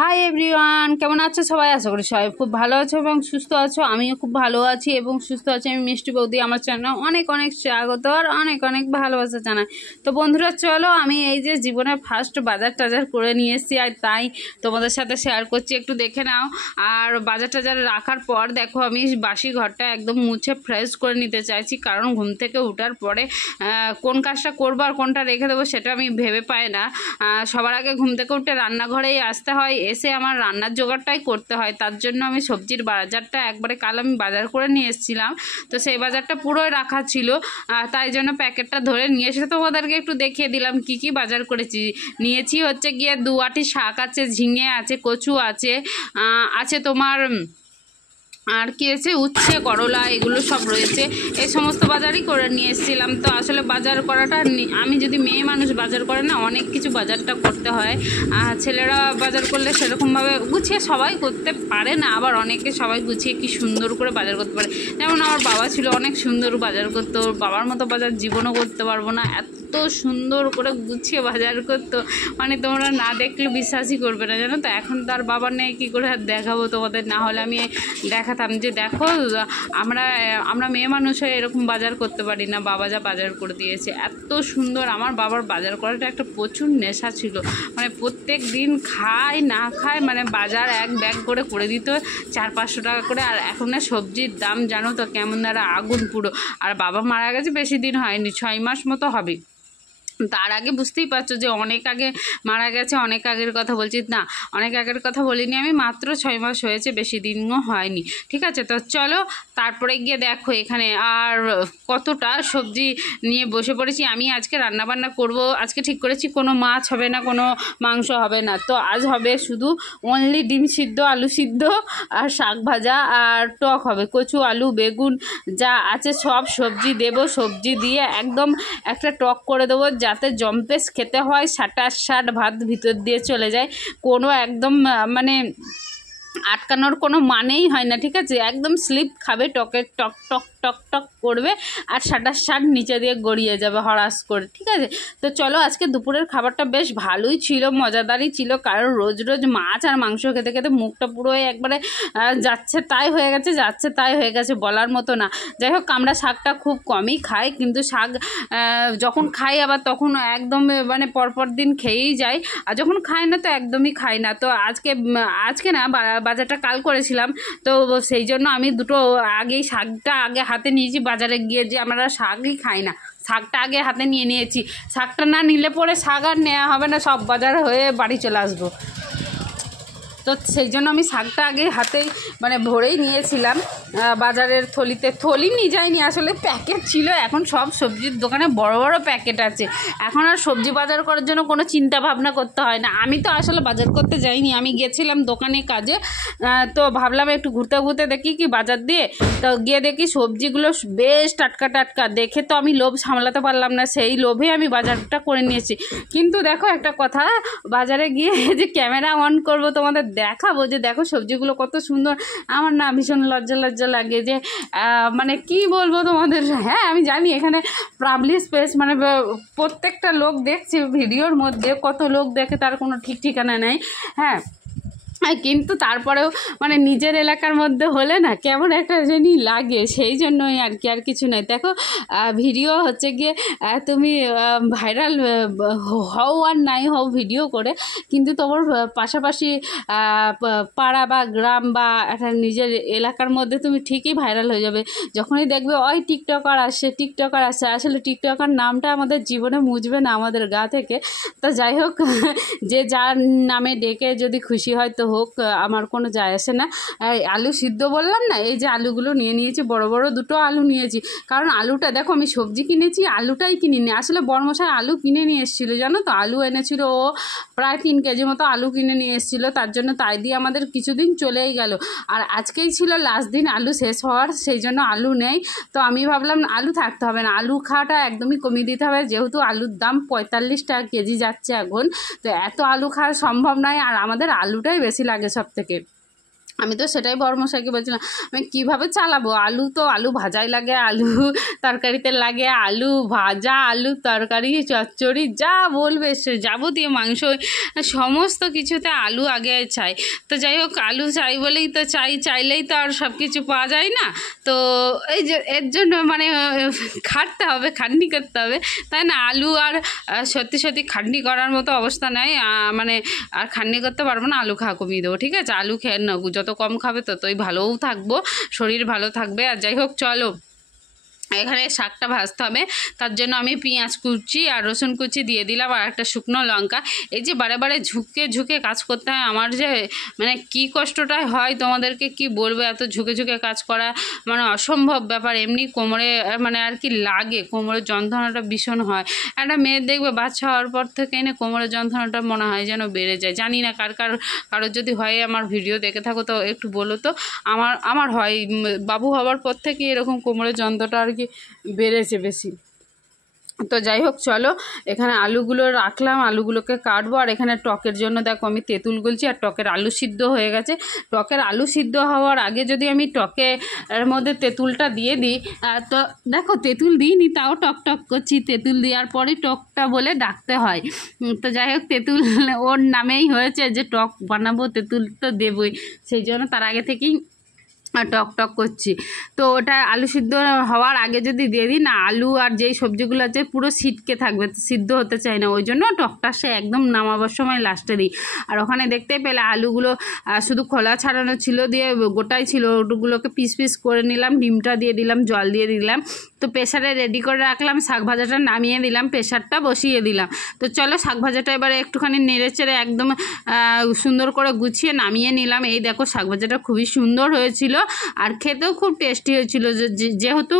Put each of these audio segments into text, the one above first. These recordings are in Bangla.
হাই এভরিওয়ান, কেমন আছো সবাই? আশা করি সবাই খুব ভালো আছো এবং সুস্থ আছো। আমিও খুব ভালো আছি এবং সুস্থ আছি। আমি মিষ্টি বৌদি, আমার চ্যানেল অনেক অনেক স্বাগত আর অনেক অনেক ভালোবাসা জানাই। তো বন্ধুরা চলো, আমি এই যে জীবনে ফার্স্ট বাজার টাজার করে নিয়ে এসেছি আর তাই তোমাদের সাথে শেয়ার করছি, একটু দেখে নাও। আর বাজার টাজার রাখার পর দেখো আমি বাসি ঘরটা একদম মুছে ফ্রেশ করে নিতে চাইছি, কারণ ঘুম থেকে ওঠার পরে কোন কাজটা করবো আর কোনটা রেখে দেবো সেটা আমি ভেবে পাই না। সবার আগে ঘুম থেকে উঠে রান্নাঘরেই আসতে হয়, এসে আমার রান্নার জোগাড়টাই করতে হয়। তার জন্য আমি সবজির বাজারটা একবারে কাল আমি বাজার করে নিয়ে এসেছিলাম, তো সেই বাজারটা পুরোই রাখা ছিল, তাই জন্য প্যাকেটটা ধরে নিয়ে এসে তোমাদেরকে একটু দেখিয়ে দিলাম কি কি বাজার করেছি। নিয়েছি হচ্ছে গিয়ে 2 আঁটি শাক আছে, ঝিঙে আছে, কচু আছে, আছে তোমার আর কি আছে উচ্ছে, করলা, এগুলো সব রয়েছে। এই সমস্ত বাজারই করে নিয়ে এসেছিলাম। তো আসলে বাজার করাটা আমি যদি মেয়ে মানুষ বাজার করে না, অনেক কিছু বাজারটা করতে হয়। ছেলেরা বাজার করলে সেরকমভাবে গুছিয়ে সবাই করতে পারে না, আবার অনেকে সবাই গুছিয়ে কি সুন্দর করে বাজার করতে পারে। যেমন আমার বাবা ছিল, অনেক সুন্দর বাজার করতো, বাবার মতো বাজার জীবনও করতে পারবো না, এত সুন্দর করে গুছিয়ে বাজার করতো, মানে তোমরা না দেখলে বিশ্বাসই করবে না, জানো তো। এখন তার বাবা নেই, কী করে আর দেখাবো তোমাদের, না হলে আমি দেখাতাম যে দেখো আমরা মেয়ে মানুষ হয়ে এরকম বাজার করতে পারি না, বাবা যা বাজার করে দিয়েছে এত সুন্দর। আমার বাবার বাজার করাটা একটা প্রচুর নেশা ছিল, মানে প্রত্যেক দিন খায় না খায় মানে বাজার এক ব্যাগ করে দিত, 400-500 টাকা করে। আর এখন সবজির দাম জানো তো কেমন, দ্বারা আগুন পুরো। আর বাবা মারা গেছে বেশি দিন হয়নি, 6 মাস মতো হবে। তার আগে বুঝতেই পারছো যে অনেক আগে মারা গেছে, অনেক আগের কথা বলছি না, অনেক আগের কথা বলিনি আমি, মাত্র 6 মাস হয়েছে, বেশি দিনও হয়নি। ঠিক আছে, তো চলো তারপরে গিয়ে দেখো এখানে আর কতটা সবজি নিয়ে বসে পড়েছি। আমি আজকে রান্নাবান্না করব, আজকে ঠিক করেছি কোনো মাছ হবে না, কোনো মাংস হবে না। তো আজ হবে শুধু অনলি ডিম সিদ্ধ, আলু সিদ্ধ আর শাক ভাজা আর টক হবে, কচু, আলু, বেগুন যা আছে সব সবজি দেব, সবজি দিয়ে একদম একটা টক করে দেবো, যাতে জম্পেস খেতে হয়, 60 ভাত ভিতর দিয়ে চলে যায়, কোনো একদম মানে আটকানোর কোনো মানেই হয় না। ঠিক আছে, একদম স্লিপ খাবে, টকের টক টক টক টক করবে আর 60 নিচে দিয়ে গড়িয়ে যাবে হরাস করে। ঠিক আছে, তো চলো আজকে দুপুরের খাবারটা বেশ ভালোই ছিল, মজাদারই ছিল, কারণ রোজ রোজ মাছ আর মাংস খেতে খেতে মুখটা পুরো একবারে যাচ্ছে তাই হয়ে গেছে বলার মতো না। যাই হোক, আমরা শাকটা খুব কমই খাই, কিন্তু শাক যখন খাই আবার তখন একদম মানে পরপর দিন খেয়েই যাই, আর যখন খাই না তো একদমই খাই না। তো আজকে না বাজারটা কাল করেছিলাম, তো সেই জন্য আমি দুটো আগেই শাকটা আগে হাতে নিয়েছি, বাজারে গিয়ে যে আমরা শাকই খাই না, শাকটা আগে হাতে নিয়েছি। শাকটা না নিলে পরে শাক আর নেওয়া হবে না, সব বাজার হয়ে বাড়ি চলে আসবো। তো সেই জন্য আমি শাকটা আগে হাতেই মানে ভরেই নিয়েছিলাম, বাজারের থলি নিয়ে যাইনি, আসলে প্যাকেট ছিল। এখন সব সবজির দোকানে বড় বড় প্যাকেট আছে, এখন আর সবজি বাজার করার জন্য কোনো চিন্তা ভাবনা করতে হয় না। আমি তো আসলে বাজার করতে যাইনি, আমি গেছিলাম দোকানে কাজে, তো ভাবলাম একটু ঘুরতে ঘুরতে দেখি কি বাজার দিয়ে, তো গিয়ে দেখি সবজিগুলো বেশ টাটকা টাটকা, দেখে তো আমি লোভ সামলাতে পারলাম না, সেই লোভে আমি বাজারটা করে নিয়েছি। কিন্তু দেখো একটা কথা, বাজারে গিয়ে যে ক্যামেরা অন করব তোমাদের দেখাবো যে দেখো সবজিগুলো কত সুন্দর, আমার না ভীষণ লজ্জা লাগে যে মানে কি বলবো তোমাদের। হ্যাঁ আমি জানি এখানে পাবলিক স্পেস, মানে প্রত্যেকটা লোক দেখছে ভিডিওর মধ্যে, কত লোক দেখে তার কোনো ঠিক ঠিকানা নেই। হ্যাঁ, কিন্তু তারপরেও মানে নিজের এলাকার মধ্যে হলে না কেমন একটা জানি লাগে, সেই জন্যই আর কি, আর কিছু নয়। দেখো ভিডিও হচ্ছে গিয়ে তুমি ভাইরাল হও আর নাই হও ভিডিও করে, কিন্তু তোমার পাশাপাশি পাড়া বা গ্রাম বা একটা নিজের এলাকার মধ্যে তুমি ঠিকই ভাইরাল হয়ে যাবে। যখনই দেখবে ওই টিকটকার আসছে, আসলে টিকটকার নামটা আমাদের জীবনে মুছবে না আমাদের গা থেকে। তা যাই হোক, যে যার নামে ডেকে যদি খুশি হয় তো হোক, আমার কোনো যায় আসে না। আলু সিদ্ধ বললাম না, এই যে আলুগুলো নিয়েছি, বড় বড় দুটো আলু নিয়েছি, কারণ আলুটা দেখো আমি সবজি কিনেছি, আলুটাই কিনিনি, আসলে বড়মশাই আলু কিনে নিয়ে এসেছিলো, জানো তো, আলু এনেছিল ও প্রায় 3 কেজি মতো আলু কিনে নিয়ে এসেছিলো, তার জন্য তাই দিয়ে আমাদের কিছুদিন চলেই গেল। আর আজকেই ছিল লাস্ট দিন আলু শেষ হওয়ার, সেই জন্য আলু নেই। তো আমি ভাবলাম আলু থাকতে হবে না, আলু খাওয়াটা একদমই কমিয়ে দিতে হবে, যেহেতু আলুর দাম 45 টাকা কেজি যাচ্ছে এখন, তো এত আলু খাওয়া সম্ভব নয়, আর আমাদের আলুটাই বেশি লাগে সব থেকে। আমি তো সেটাই বড়মশাইকে বলছিলাম আমি কীভাবে চালাবো, আলু ভাজাই লাগে, আলু তরকারিতে লাগে, আলু ভাজা, আলু তরকারি, চচ্চড়ি, যা বলবে সে যাবতীয় মাংস সমস্ত কিছুতে আলু আগে চাই। তো যাই হোক, আলু চাই বলেই তো চাইলেই তো আর সব কিছু পাওয়া যায় না। তো এই যে এর জন্য মানে খাটতে হবে, খাটনি করতে হবে, তাই না? আলু আর সত্যি সত্যি খাটনি করার মতো অবস্থা নেই, মানে আর খাটনি করতে পারবো না, আলু খাওয়া কমিয়ে দেবো, ঠিক আছে? আলু খেয়ে না, যত কম খাবে ততই ভালোও থাকবো, শরীর ভালো থাকবে। আর যাই হোক চলো, এখানে শাকটা ভাজতে হবে, তার জন্য আমি পেঁয়াজ কুচি আর রসুন কুচি দিয়ে দিলাম আর একটা শুকনো লঙ্কা। এই যে বারে বারে ঝুঁকে ঝুঁকে কাজ করতে হয়, আমার যে মানে কী কষ্টটা হয় তোমাদেরকে কি বলবো, এত ঝুঁকে ঝুঁকে কাজ করা মানে অসম্ভব ব্যাপার। এমনি কোমরে মানে আর কি লাগে, কোমরের যন্ত্রণাটা ভীষণ হয়। একটা মেয়ের দেখবে বাচ্চা হওয়ার পর থেকে এনে কোমরের যন্ত্রণাটা মনে হয় যেন বেড়ে যায়। জানি না কারোর যদি হয়, আমার ভিডিও দেখে থাকো তো একটু বলো তো। আমার হয়, বাবু হওয়ার পর থেকে এরকম কোমরের যন্ত্রটা আর কি বেড়েছে বেশি। তো যাই হোক চলো, এখানে আলুগুলো রাখলাম, আলুগুলোকে কাটবো। আর এখানে টকের জন্য দেখো আমি তেঁতুল গুলছি, আর টকের আলু সিদ্ধ হয়ে গেছে। টকের আলু সিদ্ধ হওয়ার আগে যদি আমি টকের মধ্যে তেঁতুলটা দিয়ে দিই, তো দেখো তেঁতুল দিইনি তাও টক টক করছি, তেঁতুল দেওয়ার পরই টকটা বলে ডাকতে হয়। তো যাই হোক, তেঁতুল ওর নামেই হয়েছে যে টক বানাবো, তেঁতুল তো দেবই, সেই জন্য তার আগে থেকেই টক টক করছি। তো ওটা আলু সিদ্ধ হওয়ার আগে যদি দিয়ে দিই না, আলু আর যেই সবজিগুলো আছে পুরো ছিটকে থাকবে, সিদ্ধ হতে চাই না, ওই জন্য টকটা সে একদম নামাবার সময় লাস্টে দিই। আর ওখানে দেখতে পেলে আলুগুলো শুধু খোলা ছাড়ানো ছিল, দিয়ে গোটাই ছিল, ওগুলোকে পিস পিস করে নিলাম, ডিমটা দিয়ে দিলাম, জল দিয়ে দিলাম। তো প্রেসারে রেডি করে রাখলাম, শাক ভাজাটা নামিয়ে দিলাম, প্রেসারটা বসিয়ে দিলাম। তো চলো শাক ভাজাটা এবারে একটুখানি নেড়ে চেড়ে একদম সুন্দর করে গুছিয়ে নামিয়ে নিলাম। এই দেখো শাক ভাজাটা খুবই সুন্দর হয়েছিল আর খেতেও খুব টেস্টি হয়েছিল। যেহেতু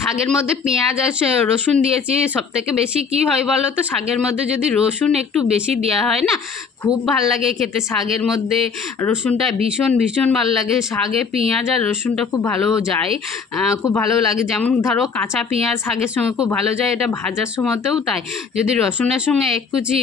শাকের মধ্যে পেঁয়াজ আর রসুন দিয়েছি, সবথেকে বেশি কি হয় বলো তো, শাকের মধ্যে যদি রসুন একটু বেশি দেওয়া হয় না, খুব ভাল লাগে খেতে। শাকের মধ্যে রসুনটা ভীষণ ভীষণ ভালো লাগে, শাকে পেঁয়াজ আর রসুনটা খুব ভালো যায়, খুব ভালো লাগে। যেমন ধরো কাঁচা পেঁয়াজ শাকের সঙ্গে খুব ভালো যায়, এটা ভাজার সময়তেও তাই। যদি রসুনের সঙ্গে এক কুচি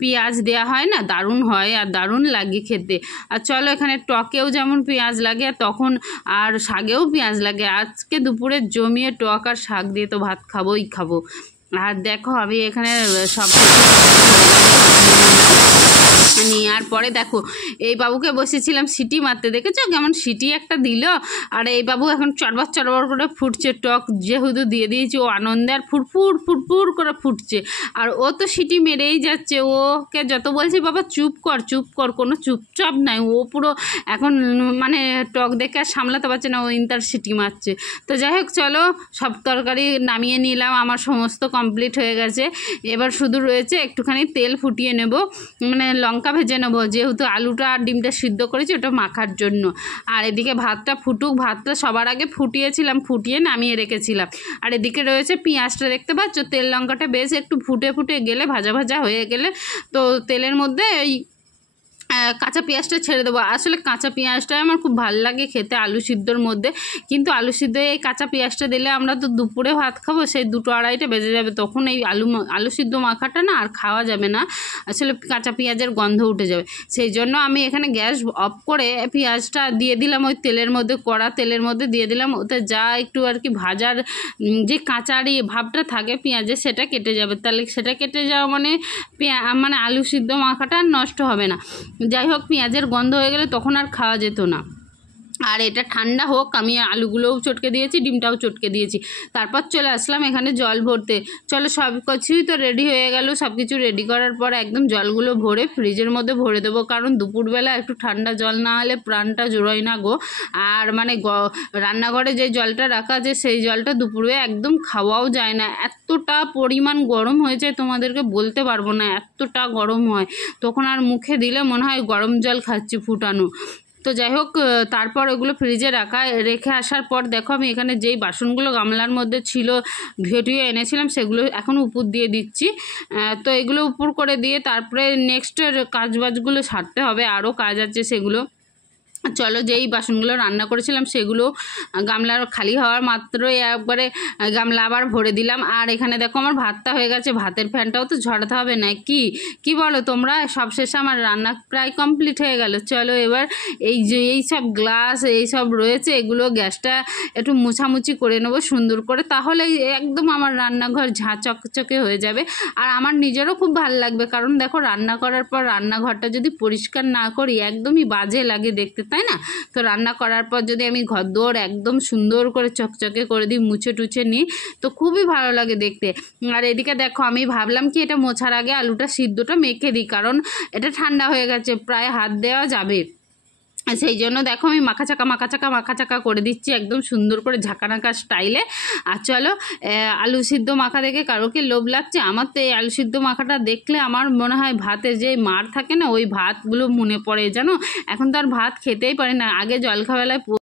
পেঁয়াজ দেওয়া হয় না, দারুণ হয় আর দারুণ লাগে খেতে। আর চলো, এখানে টকেও যেমন পেঁয়াজ লাগে তখন আর শাকেও পেঁয়াজ লাগে। আজকে দুপুরে জমিয়ে টক আর শাক দিয়ে তো ভাত খাবোই খাবো। আর দেখো আমি এখানে সব নেওয়ার পরে দেখো এই বাবুকে বসেছিলাম সিটি মারতে, দেখেছো কেমন সিটি একটা দিল। আর এই বাবু এখন চড়বার চড়বার করে ফুটছে, টক যেহেতু দিয়ে দিয়েছি ও আনন্দে আর ফুরফুর ফুরফুর করে ফুটছে। আর ও তো সিটি মেরেই যাচ্ছে, ওকে যত বলছি বাবা চুপ কর, কোনো চুপচাপ নাই, ও পুরো এখন মানে টক দেখে আর সামলাতে পারছে না, ও ইন্টার সিটি মারছে। তো যাই হোক চলো, সব তরকারি নামিয়ে নিলাম, আমার সমস্ত কমপ্লিট হয়ে গেছে। এবার শুধু রয়েছে একটুখানি তেল ফুটিয়ে নেব, মানে লঙ্কা ভেজে নেবো, যেহেতু আলুটা আর ডিমটা সিদ্ধ করেছি ওটা মাখার জন্য। আর এদিকে ভাতটা ফুটুক, ভাতটা সবার আগে ফুটিয়ে নামিয়ে রেখেছিলাম। আর এদিকে রয়েছে পেঁয়াজটা, দেখতে পাচ্ছ তেল লঙ্কাটা বেশ একটু ফুটে গেলে, ভাজা ভাজা হয়ে গেলে, তো তেলের মধ্যে এই কাঁচা পেঁয়াজটা ছেড়ে দেবো। আসলে কাঁচা পেঁয়াজটাই আমার খুব ভালো লাগে খেতে আলু সিদ্ধর মধ্যে, কিন্তু আলু সিদ্ধ এই কাঁচা পেঁয়াজটা দিলে আমরা তো দুপুরে ভাত খাবো, সেই 2-2:30 বেজে যাবে, তখন এই আলু সিদ্ধ মাখাটা না আর খাওয়া যাবে না, আসলে কাঁচা পেঁয়াজের গন্ধ উঠে যাবে। সেই জন্য আমি এখানে গ্যাস অফ করে পেঁয়াজটা দিয়ে দিলাম ওই তেলের মধ্যে, কড়া তেলের মধ্যে দিয়ে দিলাম, ওতে যা একটু আর কি ভাজার যে কাঁচারি ভাবটা থাকে পেঁয়াজের সেটা কেটে যাবে, তাহলে সেটা কেটে যাওয়া মানে আলু সিদ্ধ মাখাটা নষ্ট হবে না। যাই হোক, পেঁয়াজের গন্ধ হয়ে গেলে তখন আর খাওয়া যেত না। আর এটা ঠান্ডা হোক, আমি আলুগুলোও চটকে দিয়েছি, ডিমটাও চটকে দিয়েছি, তারপর চলে আসলাম এখানে জল ভরতে। চলো সব কিছুই তো রেডি হয়ে গেল, সব কিছু রেডি করার পর একদম জলগুলো ভরে ফ্রিজের মধ্যে ভরে দেবো, কারণ দুপুরবেলা একটু ঠান্ডা জল না হলে প্রাণটা জোড়ায় না গো। আর মানে রান্নাঘরে যে জলটা রাখা আছে সেই জলটা দুপুরে একদম খাওয়াও যায় না, এতটা পরিমাণ গরম হয়ে যায় তোমাদেরকে বলতে পারবো না, এতটা গরম হয়, তখন আর মুখে দিলে মনে হয় গরম জল খাচ্ছি ফুটানো। তো যাই হোক, তারপর ওগুলো ফ্রিজে রেখে আসার পর দেখো আমি এখানে যেই বাসনগুলো গামলার মধ্যে ছিল ধুয়ে এনেছিলাম সেগুলো এখন উপর দিয়ে দিচ্ছি। তো এগুলো উপর করে দিয়ে তারপরে নেক্সটের কাজবাজগুলো সারতে হবে, আরও কাজ আছে সেগুলো। চলো, যেই বাসনগুলো রান্না করেছিলাম সেগুলো গামলার খালি হওয়ার মাত্রই একবারে গামলা আবার ভরে দিলাম। আর এখানে দেখো আমার ভাতটা হয়ে গেছে, ভাতের ফ্যানটাও তো ঝরাতে হবে না কি বলো তোমরা? সবশেষে আমার রান্না প্রায় কমপ্লিট হয়ে গেল। চলো এবার এই সব গ্লাস এই সব রয়েছে এগুলো গ্যাসটা একটু মোছামুছি করে নেবো সুন্দর করে, তাহলে একদম আমার রান্নাঘর চকচকে হয়ে যাবে। আর আমার নিজেরও খুব ভালো লাগবে, কারণ দেখো রান্না করার পর রান্নাঘরটা যদি পরিষ্কার না করি একদমই বাজে লাগে দেখতে, তাই না? তো রান্না করার পর যদি আমি ঘরদোর একদম সুন্দর করে চকচকে করে দিই, মুছে টুছে নিই, তো খুবই ভালো লাগে দেখতে। আর এদিকে দেখো আমি ভাবলাম কি এটা মোছার আগে আলুটা সিদ্ধটা মেখে দিই, কারণ এটা ঠান্ডা হয়ে গেছে, প্রায় হাত দেওয়া যাবে। সেই জন্য দেখো আমি মাখা করে দিচ্ছি একদম সুন্দর করে ঝাঁকানাকা স্টাইলে। আর চলো, আলু সিদ্ধ মাখা দেখে কারো কি লোভ লাগছে? আমার তো এই আলু সিদ্ধ মাখাটা দেখলে আমার মনে হয় ভাতে যে মার থাকে না, ওই ভাতগুলো মনে পড়ে জানো। এখন তো আর ভাত খেতেই পারি না, আগে জলখাবেলায়